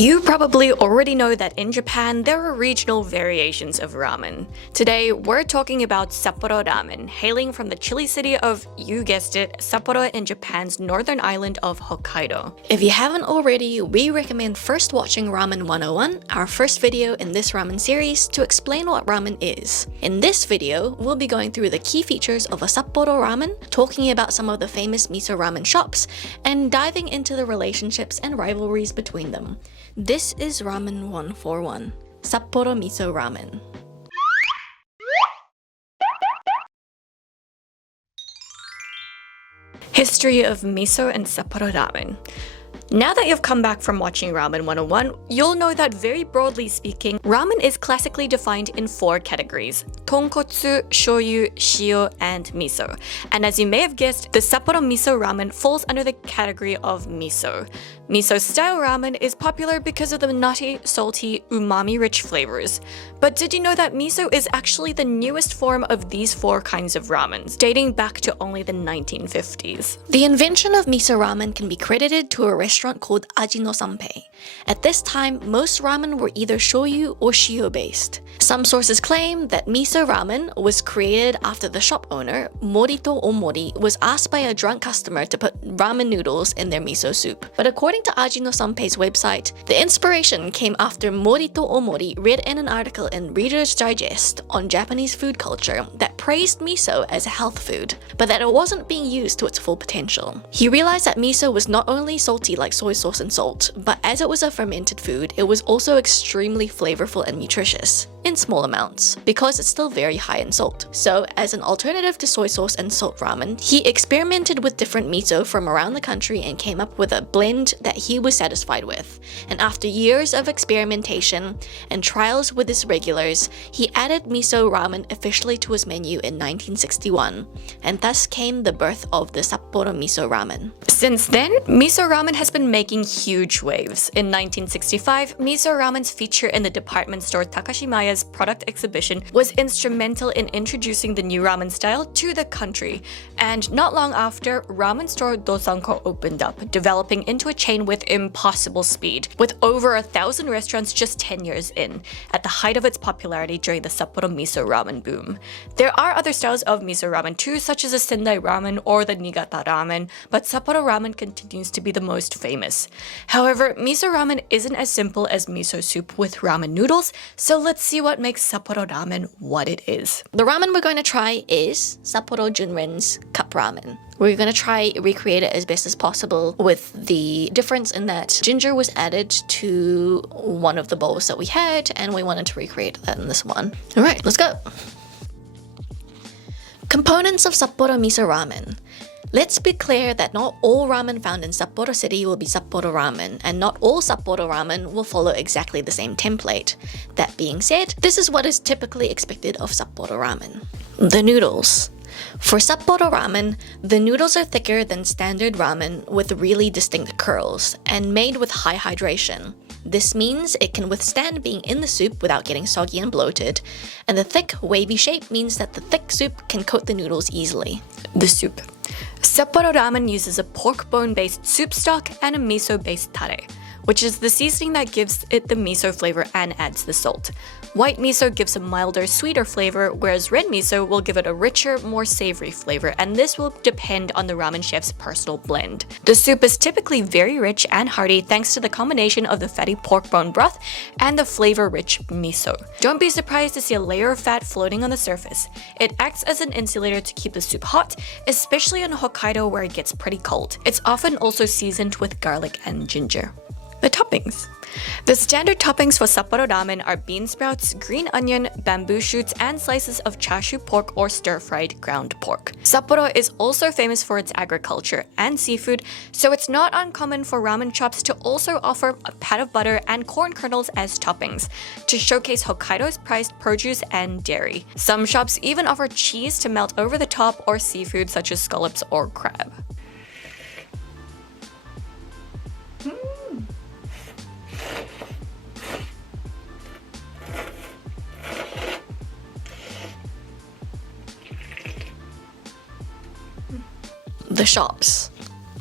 You probably already know that in Japan, there are regional variations of ramen. Today, we're talking about Sapporo Ramen, hailing from the chilly city of, you guessed it, Sapporo in Japan's northern island of Hokkaido. If you haven't already, we recommend first watching Ramen 101, our first video in this ramen series, to explain what ramen is. In this video, we'll be going through the key features of a Sapporo ramen, talking about some of the famous miso ramen shops, and diving into the relationships and rivalries between them. This is Ramen 141, Sapporo Miso Ramen. History of miso and Sapporo Ramen. Now that you've come back from watching Ramen 101, you'll know that very broadly speaking, ramen is classically defined in 4 categories: tonkotsu, shoyu, shio, and miso. And as you may have guessed, the Sapporo Miso Ramen falls under the category of miso. Miso-style ramen is popular because of the nutty, salty, umami-rich flavors. But did you know that miso is actually the newest form of these 4 kinds of ramens, dating back to only the 1950s? The invention of miso ramen can be credited to a restaurant called Aji no Sanpei. At this time, most ramen were either shoyu or shio based. Some sources claim that miso ramen was created after the shop owner, Morito Omori, was asked by a drunk customer to put ramen noodles in their miso soup. But according to Aji no Sanpei's website, the inspiration came after Morito Omori read in an article in Reader's Digest on Japanese food culture that praised miso as a health food, but that it wasn't being used to its full potential. He realized that miso was not only salty like soy sauce and salt, but as it was a fermented food, it was also extremely flavorful and nutritious, in small amounts, because it's still very high in salt. So, as an alternative to soy sauce and salt ramen, he experimented with different miso from around the country and came up with a blend that he was satisfied with. And after years of experimentation and trials with his regulars, he added miso ramen officially to his menu in 1961, and thus came the birth of the Sapporo Miso Ramen. Since then, miso ramen has been making huge waves. In 1965, miso ramen's feature in the department store Takashimaya's product exhibition was instrumental in introducing the new ramen style to the country. And not long after, ramen store Dosanko opened up, developing into a chain with impossible speed, with over 1,000 restaurants just 10 years in, at the height of its popularity during the Sapporo Miso Ramen boom. There are other styles of miso ramen too, such as the Sendai ramen or the Niigata ramen, but Sapporo ramen continues to be the most famous. However, miso ramen isn't as simple as miso soup with ramen noodles, so let's see what makes Sapporo ramen what it is. The ramen we're going to try is Sapporo Junren's cup ramen. We're going to try recreate it as best as possible, with the difference in that ginger was added to one of the bowls that we had, and we wanted to recreate that in this one. Alright, let's go! Components of Sapporo Miso Ramen. Let's be clear that not all ramen found in Sapporo City will be Sapporo Ramen, and not all Sapporo Ramen will follow exactly the same template. That being said, this is what is typically expected of Sapporo Ramen. The noodles. For Sapporo Ramen, the noodles are thicker than standard ramen with really distinct curls, and made with high hydration. This means it can withstand being in the soup without getting soggy and bloated, and the thick, wavy shape means that the thick soup can coat the noodles easily. The soup. Sapporo Ramen uses a pork bone-based soup stock and a miso-based tare, which is the seasoning that gives it the miso flavor and adds the salt. White miso gives a milder, sweeter flavor, whereas red miso will give it a richer, more savory flavor, and this will depend on the ramen chef's personal blend. The soup is typically very rich and hearty thanks to the combination of the fatty pork bone broth and the flavor-rich miso. Don't be surprised to see a layer of fat floating on the surface. It acts as an insulator to keep the soup hot, especially in Hokkaido where it gets pretty cold. It's often also seasoned with garlic and ginger. The toppings. The standard toppings for Sapporo Ramen are bean sprouts, green onion, bamboo shoots, and slices of chashu pork or stir-fried ground pork. Sapporo is also famous for its agriculture and seafood, so it's not uncommon for ramen shops to also offer a pat of butter and corn kernels as toppings, to showcase Hokkaido's prized produce and dairy. Some shops even offer cheese to melt over the top, or seafood such as scallops or crab. The shops.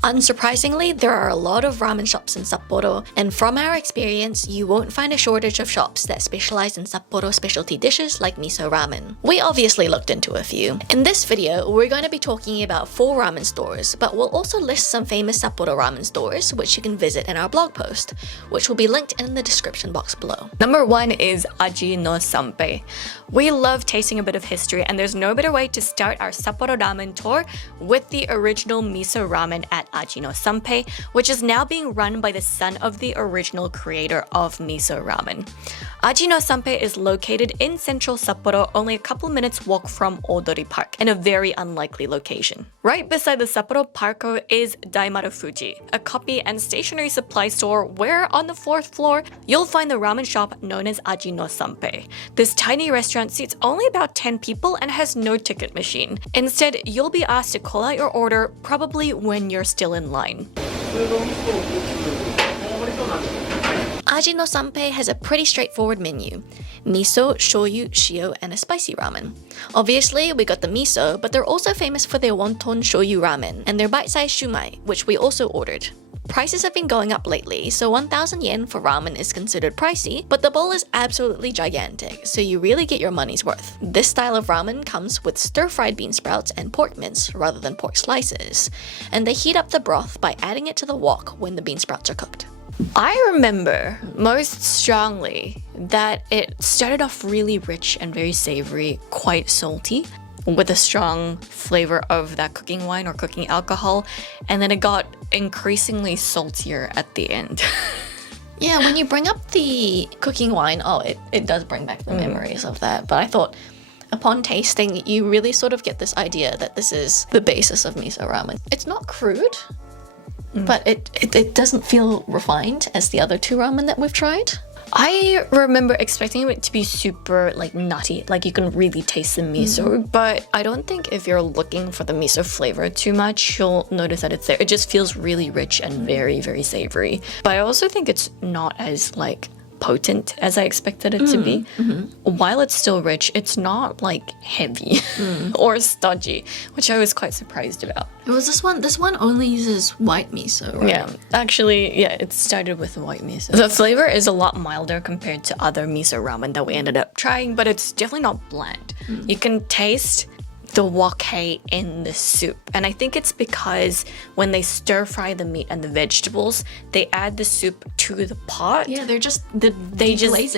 Unsurprisingly, there are a lot of ramen shops in Sapporo, and from our experience, you won't find a shortage of shops that specialize in Sapporo specialty dishes like miso ramen. We obviously looked into a few. In this video, we're going to be talking about 4 ramen stores, but we'll also list some famous Sapporo ramen stores which you can visit in our blog post, which will be linked in the description box below. Number 1 is Aji no Sanpei. We love tasting a bit of history, and there's no better way to start our Sapporo ramen tour with the original miso ramen at Aji no Sanpei, which is now being run by the son of the original creator of miso ramen. Aji no Sanpei is located in central Sapporo, only a couple minutes walk from Odori Park, in a very unlikely location. Right beside the Sapporo Parko is Daimaru Fuji, a copy and stationery supply store where on the 4th floor you'll find the ramen shop known as Aji no Sanpei. This tiny restaurant seats only about 10 people and has no ticket machine. Instead, you'll be asked to call out your order probably when you're still in line. Aji no Sanpei has a pretty straightforward menu: miso, shoyu, shio, and a spicy ramen. Obviously, we got the miso, but they're also famous for their wonton shoyu ramen and their bite-sized shumai, which we also ordered. Prices have been going up lately, so 1,000 yen for ramen is considered pricey, but the bowl is absolutely gigantic, so you really get your money's worth. This style of ramen comes with stir-fried bean sprouts and pork mince rather than pork slices, and they heat up the broth by adding it to the wok when the bean sprouts are cooked. I remember most strongly that it started off really rich and very savory, quite salty, with a strong flavor of that cooking wine or cooking alcohol, and then it got increasingly saltier at the end. Yeah, when you bring up the cooking wine, it does bring back the memories of that. But I thought, upon tasting, you really sort of get this idea that this is the basis of miso ramen. It's not crude, but it doesn't feel refined as the other 2 ramen that we've tried. I remember expecting it to be super like nutty, like you can really taste the miso, but I don't think if you're looking for the miso flavor too much, you'll notice that it's there. It just feels really rich and very, very savory. But I also think it's not as like potent as I expected it to be. While it's still rich, it's not like heavy or stodgy, which I was quite surprised about. It was this one only uses white miso, right? Yeah, actually, yeah, it started with the white miso. The flavor is a lot milder compared to other miso ramen that we ended up trying, but it's definitely not bland. You can taste the wok in the soup, and I think it's because when they stir fry the meat and the vegetables, they add the soup to the pot. Yeah, they just deglaze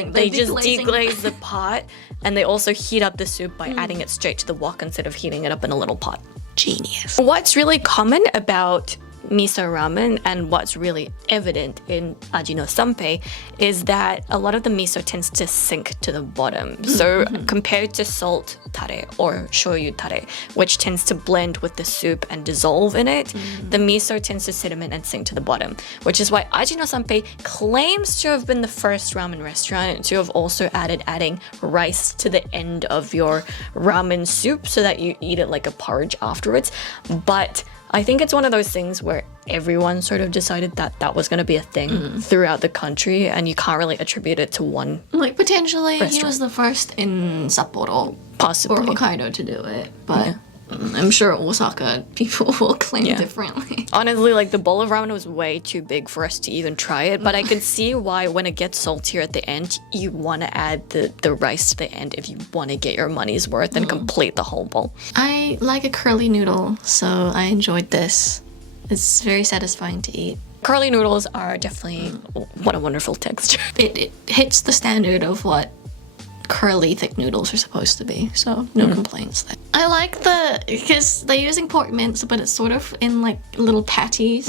the pot, and they also heat up the soup by adding it straight to the wok instead of heating it up in a little pot. Genius. What's really common about miso ramen and what's really evident in Aji no Sanpei is that a lot of the miso tends to sink to the bottom. So compared to salt tare or shoyu tare, which tends to blend with the soup and dissolve in it, the miso tends to sediment and sink to the bottom, which is why Aji no Sanpei claims to have been the first ramen restaurant to have also adding rice to the end of your ramen soup so that you eat it like a porridge afterwards. But I think it's one of those things where everyone sort of decided that that was going to be a thing throughout the country, and you can't really attribute it to one. Like, potentially, he was the first in Sapporo Possibly. or Hokkaido to do it, but I'm sure Osaka people will claim differently. Honestly, like the bowl of ramen was way too big for us to even try it, but I can see why when it gets saltier at the end, you want to add the rice to the end if you want to get your money's worth and complete the whole bowl. I like a curly noodle, so I enjoyed this. It's very satisfying to eat. Curly noodles are definitely what a wonderful texture. It hits the standard of what curly thick noodles are supposed to be, so no complaints there. I like because they're using pork mince, but it's sort of in like little patties,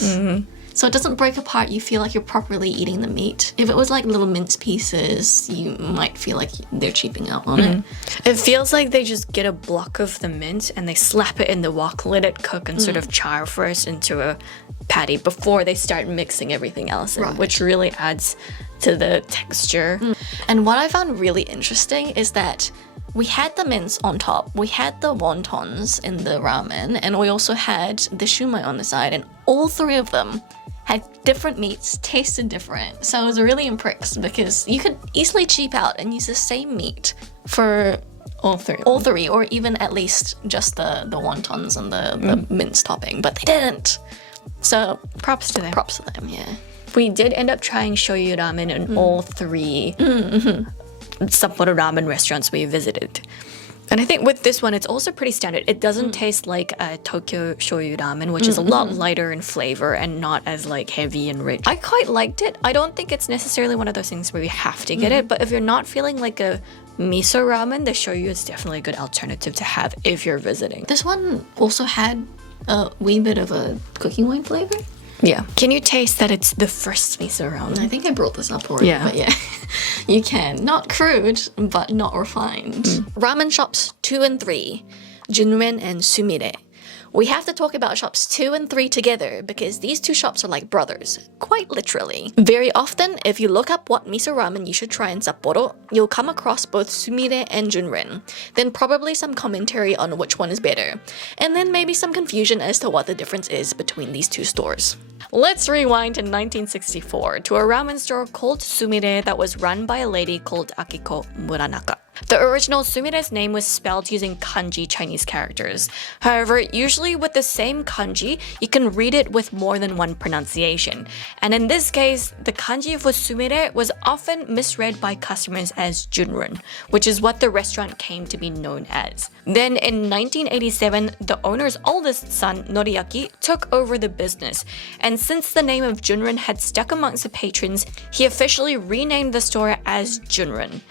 so it doesn't break apart. You feel like you're properly eating the meat. If it was like little mince pieces, you might feel like they're cheaping out on it. It feels like they just get a block of the mince and they slap it in the wok, let it cook and sort of char first into a patty before they start mixing everything else in, which really adds to the texture. And what I found really interesting is that we had the mince on top, we had the wontons in the ramen, and we also had the shumai on the side, and all 3 of them had different meats, tasted different. So I was really impressed because you could easily cheap out and use the same meat for all 3, or even at least just the wontons and the mince topping, but they didn't. So Props to them. props to them, yeah. We did end up trying shoyu ramen in all three Sapporo ramen restaurants we visited. And I think with this one, it's also pretty standard. It doesn't taste like a Tokyo shoyu ramen, which is a lot lighter in flavor and not as like heavy and rich. I quite liked it. I don't think it's necessarily one of those things where you have to get it, but if you're not feeling like a miso ramen, the shoyu is definitely a good alternative to have if you're visiting. This one also had a wee bit of a cooking wine flavor. Yeah. Can you taste that it's the first miso ramen? I think I brought this up already, Yeah. but yeah. You can. Not crude, but not refined. Ramen shops 2 and 3, Junren and Sumire. We have to talk about shops 2 and 3 together because these two shops are like brothers, quite literally. Very often, if you look up what miso ramen you should try in Sapporo, you'll come across both Sumire and Junren, then probably some commentary on which one is better, and then maybe some confusion as to what the difference is between these two stores. Let's rewind to 1964 to a ramen store called Sumire that was run by a lady called Akiko Muranaka. The original Sumire's name was spelled using kanji Chinese characters. However, usually with the same kanji, you can read it with more than one pronunciation. And in this case, the kanji for Sumire was often misread by customers as Junren, which is what the restaurant came to be known as. Then in 1987, the owner's oldest son, Noriaki, took over the business. And since the name of Junren had stuck amongst the patrons, he officially renamed the store as Junren.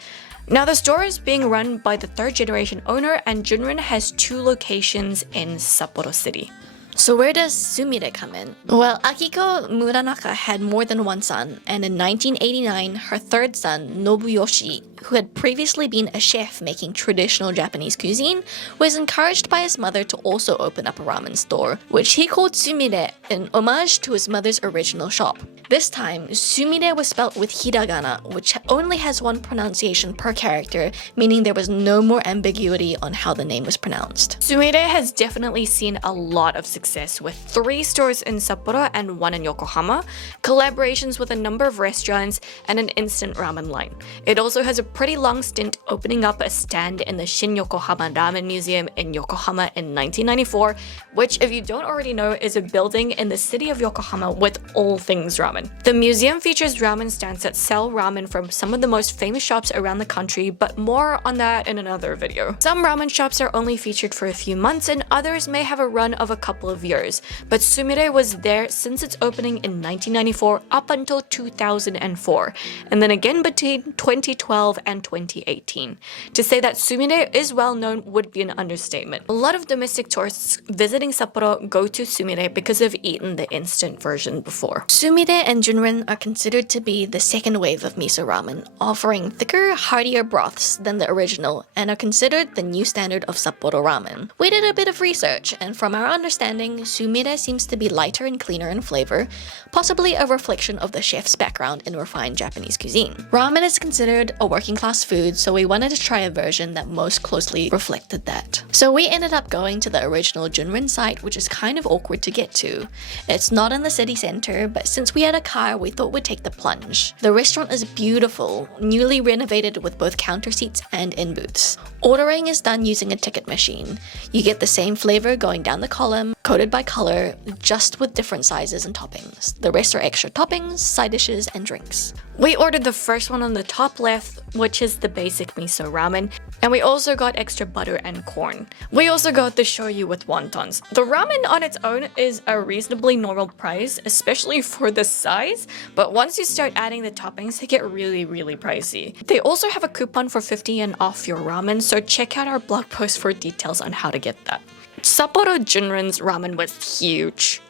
Now the store is being run by the third generation owner and Junren has 2 locations in Sapporo City. So where does Sumire come in? Well, Akiko Muranaka had more than one son, and in 1989, her third son, Nobuyoshi, who had previously been a chef making traditional Japanese cuisine, was encouraged by his mother to also open up a ramen store, which he called Sumire in homage to his mother's original shop. This time, Sumire was spelt with hiragana, which only has one pronunciation per character, meaning there was no more ambiguity on how the name was pronounced. Sumire has definitely seen a lot of success with 3 stores in Sapporo and 1 in Yokohama, collaborations with a number of restaurants, and an instant ramen line. It also has a pretty long stint opening up a stand in the Shin Yokohama Ramen Museum in Yokohama in 1994, which, if you don't already know, is a building in the city of Yokohama with all things ramen. The museum features ramen stands that sell ramen from some of the most famous shops around the country, but more on that in another video. Some ramen shops are only featured for a few months and others may have a run of a couple of years, but Sumire was there since its opening in 1994 up until 2004, and then again between 2012 and 2018. To say that Sumire is well known would be an understatement. A lot of domestic tourists visiting Sapporo go to Sumire because they've eaten the instant version before. Sumire and Junren are considered to be the second wave of miso ramen, offering thicker, heartier broths than the original, and are considered the new standard of Sapporo ramen. We did a bit of research, and from our understanding, Sumire seems to be lighter and cleaner in flavor, possibly a reflection of the chef's background in refined Japanese cuisine. Ramen is considered a working class food, so we wanted to try a version that most closely reflected that. So we ended up going to the original Junren site, which is kind of awkward to get to. It's not in the city center, but since we had a car, we thought we'd take the plunge. The restaurant is beautiful, newly renovated with both counter seats and in booths. Ordering is done using a ticket machine. You get the same flavor going down the column, coded by color, just with different sizes and toppings. The rest are extra toppings, side dishes, and drinks. We ordered the first one on the top left, which is the basic miso ramen, and we also got extra butter and corn. We also got the shoyu with wontons. The ramen on its own is a reasonably normal price, especially for the size, but once you start adding the toppings, they get really, really pricey. They also have a coupon for 50 yen off your ramen, so check out our blog post for details on how to get that. Sapporo Junren's ramen was huge.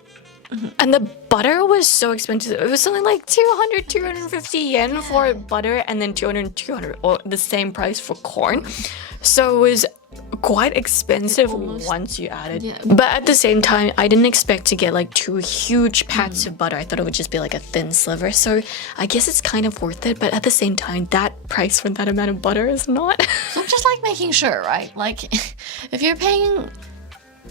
And the butter was so expensive. It was something like 200, 250 yen for butter and then 200, or the same price for corn. So it was quite expensive once you added. Yeah. But at the same time, I didn't expect to get like 2 huge pats of butter. I thought it would just be like a thin sliver. So I guess it's kind of worth it. But at the same time, that price for that amount of butter is not. So I'm just like making sure, right? Like, if you're paying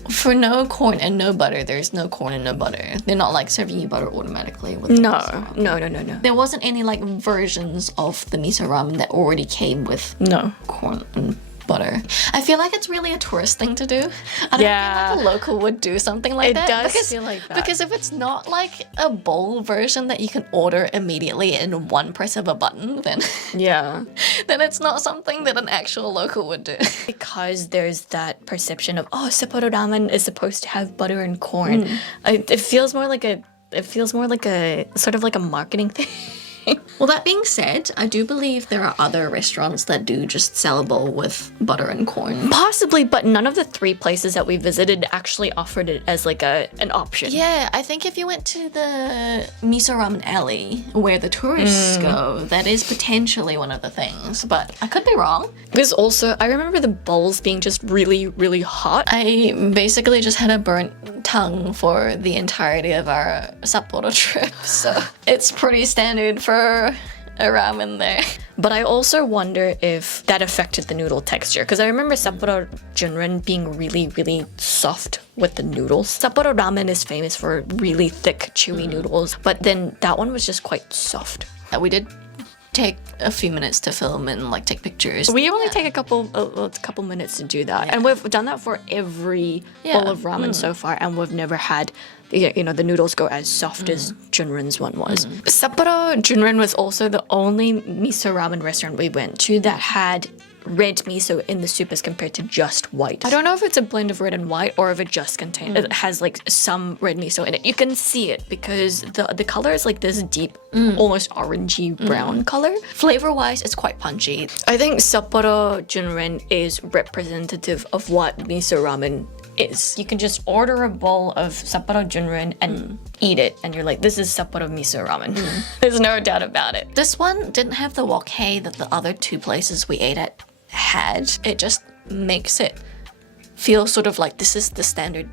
for no corn and no butter, there's no corn and no butter. They're not like serving you butter automatically with the miso ramen. No. There wasn't any like versions of the miso ramen that already came with No. corn and butter. I feel like it's really a tourist thing to do. I don't feel like a local would do something like that. It does feel like that. Because if it's not like a bowl version that you can order immediately in one press of a button, then Yeah. then it's not something that an actual local would do. Because there's that perception of, oh, Sapporo ramen is supposed to have butter and corn. It feels more like a sort of like a marketing thing. Well, that being said, I do believe there are other restaurants that do just sell a bowl with butter and corn. Possibly, but none of the 3 places that we visited actually offered it as like an option. Yeah, I think if you went to the Miso Ramen Alley, where the tourists go, that is potentially one of the things, but I could be wrong. Because also, I remember the bowls being just really, really hot. I basically just had a burnt tongue for the entirety of our Sapporo trip, so it's pretty standard for a ramen there. But I also wonder if that affected the noodle texture, because I remember Sapporo Junren being really, really soft with the noodles. Sapporo ramen is famous for really thick, chewy noodles, but then that one was just quite soft. We did take a few minutes to film and like take pictures. We only take a couple minutes to do that, and we've done that for every bowl of ramen so far, and we've never had the noodles go as soft as Junren's one was. Sapporo Junren was also the only miso ramen restaurant we went to that had red miso in the soup as compared to just white. I don't know if it's a blend of red and white or if it just it has like some red miso in it. You can see it because the color is like this deep, almost orangey brown color. Flavor-wise, it's quite punchy. I think Sapporo Junren is representative of what miso ramen is. You can just order a bowl of Sapporo Junren and eat it, and you're like, this is Sapporo miso ramen. There's no doubt about it. This one didn't have the wok hei that the other 2 places we ate at had. It just makes it feel sort of like this is the standard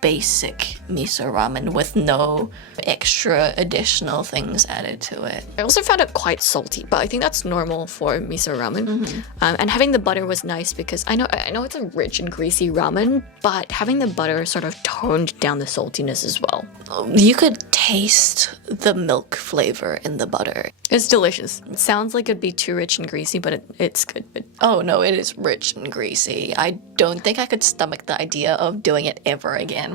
basic miso ramen with no extra additional things added to it. I also found it quite salty, but I think that's normal for miso ramen. And having the butter was nice because I know it's a rich and greasy ramen, but having the butter sort of toned down the saltiness as well. You could taste the milk flavor in the butter. It's delicious. It sounds like it'd be too rich and greasy, but it's good. Oh no, it is rich and greasy. I don't think I could stomach the idea of doing it ever again.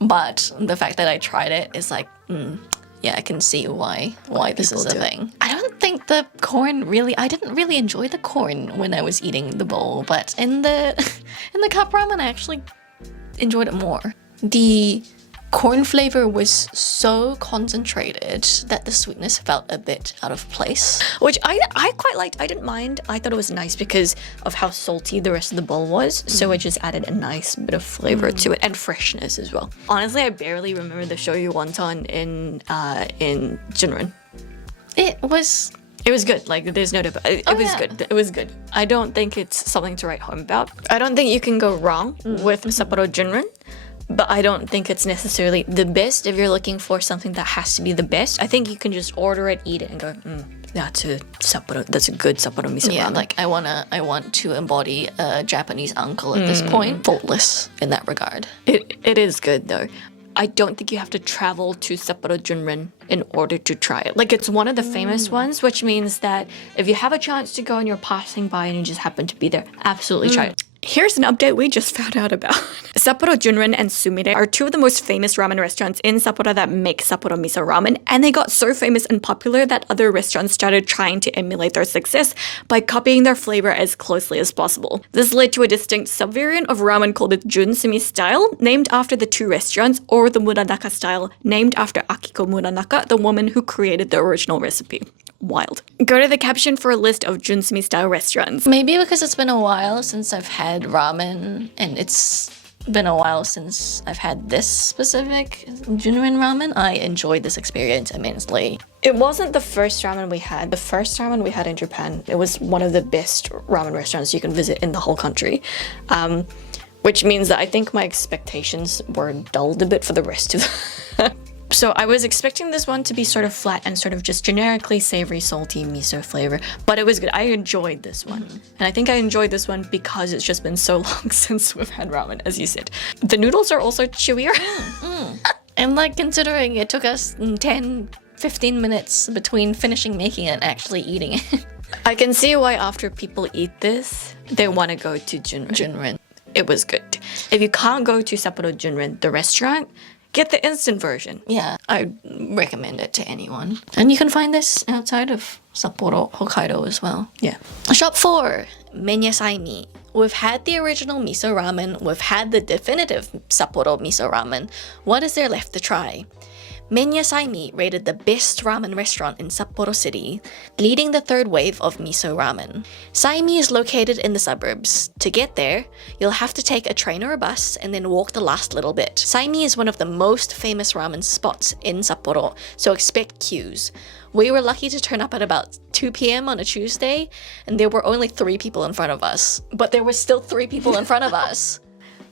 But the fact that I tried it is like, yeah, I can see why this is a thing. I don't think the corn really, I didn't really enjoy the corn when I was eating the bowl, but in the cup ramen, I actually enjoyed it more. The corn flavor was so concentrated that the sweetness felt a bit out of place. Which I quite liked. I didn't mind. I thought it was nice because of how salty the rest of the bowl was. So it just added a nice bit of flavor to it and freshness as well. Honestly, I barely remember the shoyu wonton in Junren. It was good. Like, there's no doubt. It was good. It was good. I don't think it's something to write home about. I don't think you can go wrong with Sapporo Junren. But I don't think it's necessarily the best if you're looking for something that has to be the best. I think you can just order it, eat it, and go, that's a good Sapporo miso ramen. Yeah, like I want to embody a Japanese uncle at this point. Faultless in that regard. It is good though. I don't think you have to travel to Sapporo Junren in order to try it. Like, it's one of the famous ones, which means that if you have a chance to go and you're passing by and you just happen to be there, absolutely try it. Here's an update we just found out about. Sapporo Junren and Sumire are 2 of the most famous ramen restaurants in Sapporo that make Sapporo Miso Ramen, and they got so famous and popular that other restaurants started trying to emulate their success by copying their flavor as closely as possible. This led to a distinct subvariant of ramen called the Junsumi style, named after the 2 restaurants, or the Muranaka style, named after Akiko Muranaka, the woman who created the original recipe. Wild. Go to the caption for a list of Junsumi style restaurants. Maybe because it's been a while since I've had ramen, and it's been a while since I've had this specific Junren ramen, I enjoyed this experience immensely. It wasn't the first ramen we had. The first ramen we had in Japan, it was one of the best ramen restaurants you can visit in the whole country. Which means that I think my expectations were dulled a bit for the rest of the So I was expecting this one to be sort of flat and sort of just generically savory, salty miso flavor, but it was good. I enjoyed this one. And I think I enjoyed this one because it's just been so long since we've had ramen, as you said. The noodles are also chewier. And like, considering it took us 10-15 minutes between finishing making it and actually eating it. I can see why after people eat this, they want to go to Junrin. It was good. If you can't go to Sapporo Junrin, the restaurant, get the instant version. Yeah, I recommend it to anyone. And you can find this outside of Sapporo, Hokkaido as well. Yeah. Shop 4, Menya Saimi. We've had the original miso ramen. We've had the definitive Sapporo miso ramen. What is there left to try? Menya Saimi rated the best ramen restaurant in Sapporo City, leading the third wave of miso ramen. Saimi is located in the suburbs. To get there, you'll have to take a train or a bus and then walk the last little bit. Saimi is one of the most famous ramen spots in Sapporo, so expect queues. We were lucky to turn up at about 2 p.m. on a Tuesday, and there were only 3 people in front of us. But there were still 3 people in front of us.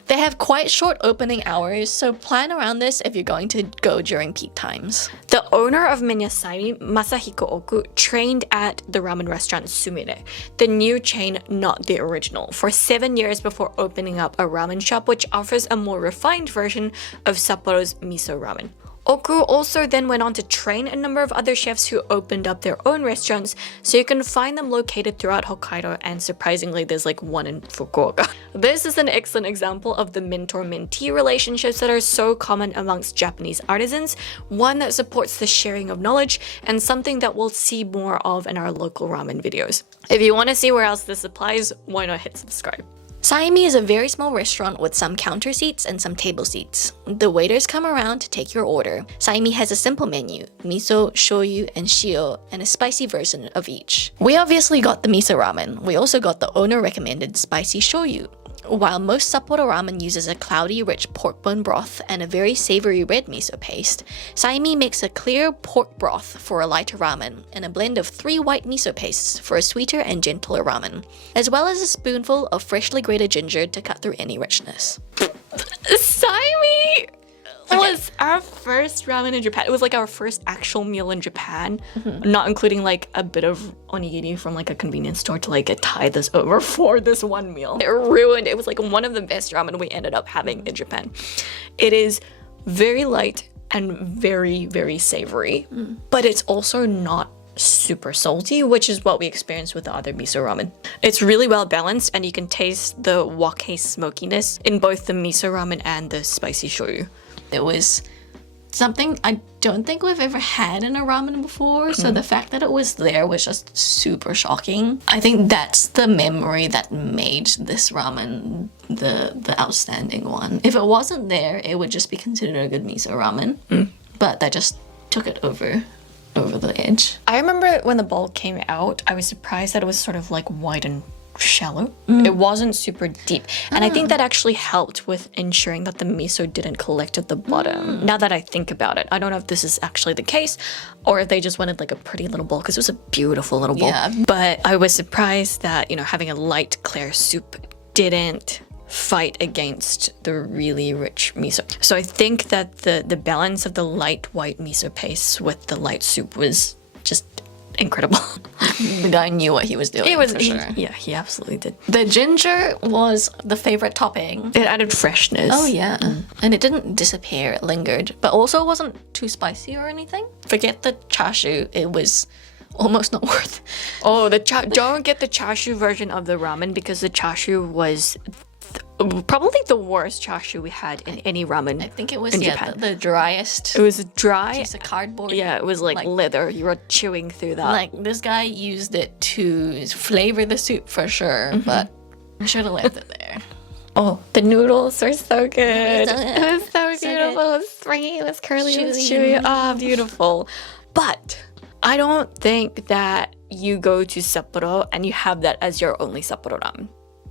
They have quite short opening hours, so plan around this if you're going to go during peak times. The owner of Menya Saimi, Masahiko Oku, trained at the ramen restaurant Sumire, the new chain, not the original, for 7 years before opening up a ramen shop which offers a more refined version of Sapporo's miso ramen. Oku also then went on to train a number of other chefs who opened up their own restaurants, so you can find them located throughout Hokkaido, and surprisingly there's like one in Fukuoka. This is an excellent example of the mentor-mentee relationships that are so common amongst Japanese artisans, one that supports the sharing of knowledge, and something that we'll see more of in our local ramen videos. If you want to see where else this applies, why not hit subscribe? Saimi is a very small restaurant with some counter seats and some table seats. The waiters come around to take your order. Saimi has a simple menu, miso, shoyu, and shio, and a spicy version of each. We obviously got the miso ramen. We also got the owner-recommended spicy shoyu. While most Sapporo ramen uses a cloudy, rich pork bone broth and a very savory red miso paste, Saimi makes a clear pork broth for a lighter ramen and a blend of 3 white miso pastes for a sweeter and gentler ramen, as well as a spoonful of freshly grated ginger to cut through any richness. Saimi was our first ramen in Japan. It was like our first actual meal in Japan, not including like a bit of onigiri from like a convenience store to like tide this over for this one meal. It was like one of the best ramen we ended up having in Japan. It is very light and very, very savory, but it's also not super salty, which is what we experienced with the other miso ramen. It's really well balanced, and you can taste the wake smokiness in both the miso ramen and the spicy shoyu. It was something I don't think we've ever had in a ramen before, so the fact that it was there was just super shocking. I think that's the memory that made this ramen the outstanding one. If it wasn't there, it would just be considered a good miso ramen, but that just took it over the edge. I remember when the bowl came out, I was surprised that it was sort of like wide and shallow. It wasn't super deep, and I think that actually helped with ensuring that the miso didn't collect at the bottom. Now that I think about it, I don't know if this is actually the case or if they just wanted like a pretty little bowl, because it was a beautiful little bowl. Yeah. But I was surprised that, you know, having a light clear soup didn't fight against the really rich miso. So I think that the balance of the light white miso paste with the light soup was just incredible. The guy knew what he was doing. For sure. Yeah, he absolutely did. The ginger was the favorite topping. It added freshness. Oh yeah, and it didn't disappear, it lingered, but also wasn't too spicy or anything. Forget the chashu, it was almost not worth. Oh, don't get the chashu version of the ramen, because the chashu was probably the worst chashu we had in any ramen. I think it was in Japan. the driest. It was dry. Piece of cardboard. Yeah, it was like leather. You were chewing through that. Like this guy used it to flavor the soup for sure, but I should have left it there. Oh, the noodles are so good. It It was so beautiful. It was springy. It was curly. It was chewy. Ah, beautiful. But I don't think that you go to Sapporo and you have that as your only Sapporo ramen.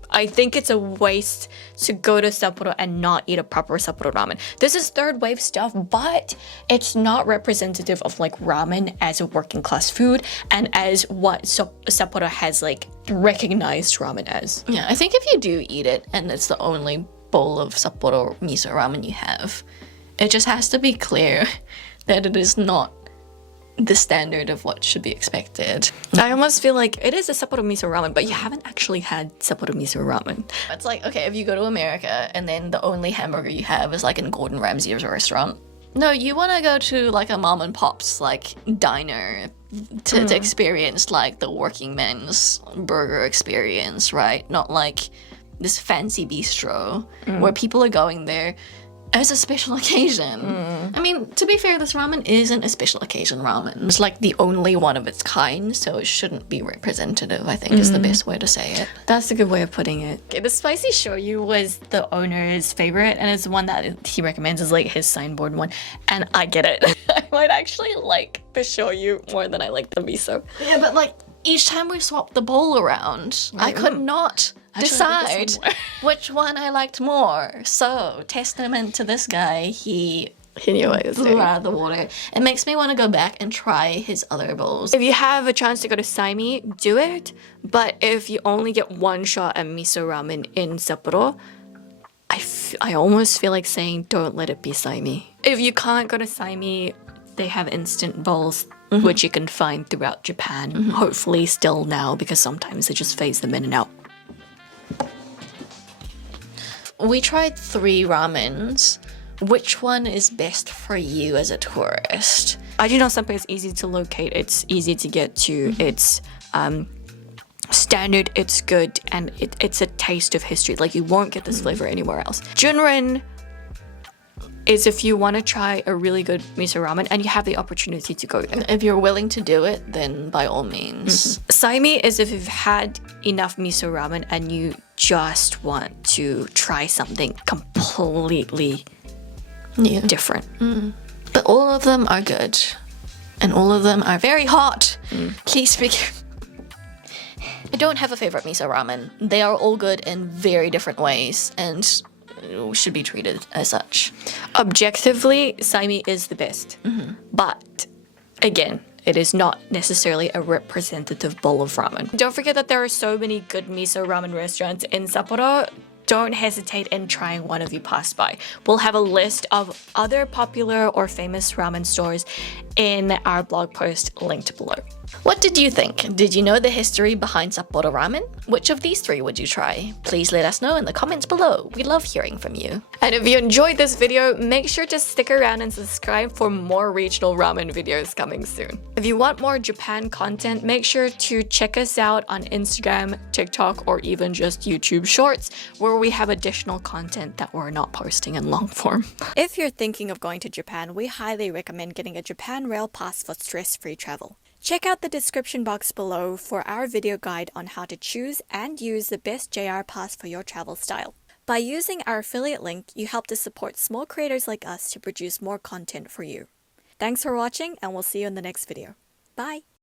I think it's a waste to go to Sapporo and not eat a proper Sapporo ramen. This is third wave stuff, but it's not representative of like ramen as a working class food and as what Sapporo has like recognized ramen as. Yeah, I think if you do eat it and it's the only bowl of Sapporo miso ramen you have, it just has to be clear that it is not the standard of what should be expected. I almost feel like it is a Sapporo miso ramen, but you haven't actually had Sapporo miso ramen. It's like, okay, if you go to America and then the only hamburger you have is like in Gordon Ramsay's restaurant, No, you want to go to like a mom and pop's like diner to experience like the working man's burger experience, right? Not like this fancy bistro where people are going there as a special occasion. I mean, to be fair, this ramen isn't a special occasion ramen. It's like the only one of its kind, so it shouldn't be representative, I think is the best way to say it. That's a good way of putting it. Okay, the spicy shoyu was the owner's favorite, and it's one that he recommends as like his signboard one. And I get it. I might actually like the shoyu more than I like the miso. Yeah, but like each time we swapped the bowl around, I could not decide which one I liked more. So, testament to this guy, he knew what he was blew doing. out of the water. It makes me want to go back and try his other bowls. If you have a chance to go to Saimi, do it. But if you only get one shot at miso ramen in Sapporo, I almost feel like saying don't let it be Saimi. If you can't go to Saimi, they have instant bowls which you can find throughout Japan. Hopefully still now, because sometimes they just phase them in and out. We tried 3 ramens. Which one is best for you as a tourist? Ajino Senpai is easy to locate. It's easy to get to. It's standard. It's good, and it's a taste of history. Like you won't get this flavor anywhere else. Junrin is if you want to try a really good miso ramen and you have the opportunity to go there. If you're willing to do it, then by all means. Saimi is if you've had enough miso ramen and you just want to try something completely different. But all of them are good. And all of them are very hot. Please figure. I don't have a favorite miso ramen. They are all good in very different ways and should be treated as such. Objectively, Saimi is the best. But again, it is not necessarily a representative bowl of ramen. Don't forget that there are so many good miso ramen restaurants in Sapporo. Don't hesitate in trying one if you pass by. We'll have a list of other popular or famous ramen stores in our blog post linked below. What did you think? Did you know the history behind Sapporo Ramen? Which of these 3 would you try? Please let us know in the comments below. We love hearing from you. And if you enjoyed this video, make sure to stick around and subscribe for more regional ramen videos coming soon. If you want more Japan content, make sure to check us out on Instagram, TikTok, or even just YouTube Shorts, where we have additional content that we're not posting in long form. If you're thinking of going to Japan, we highly recommend getting a Japan Rail Pass for stress-free travel. Check out the description box below for our video guide on how to choose and use the best JR Pass for your travel style. By using our affiliate link, you help to support small creators like us to produce more content for you. Thanks for watching, and we'll see you in the next video. Bye!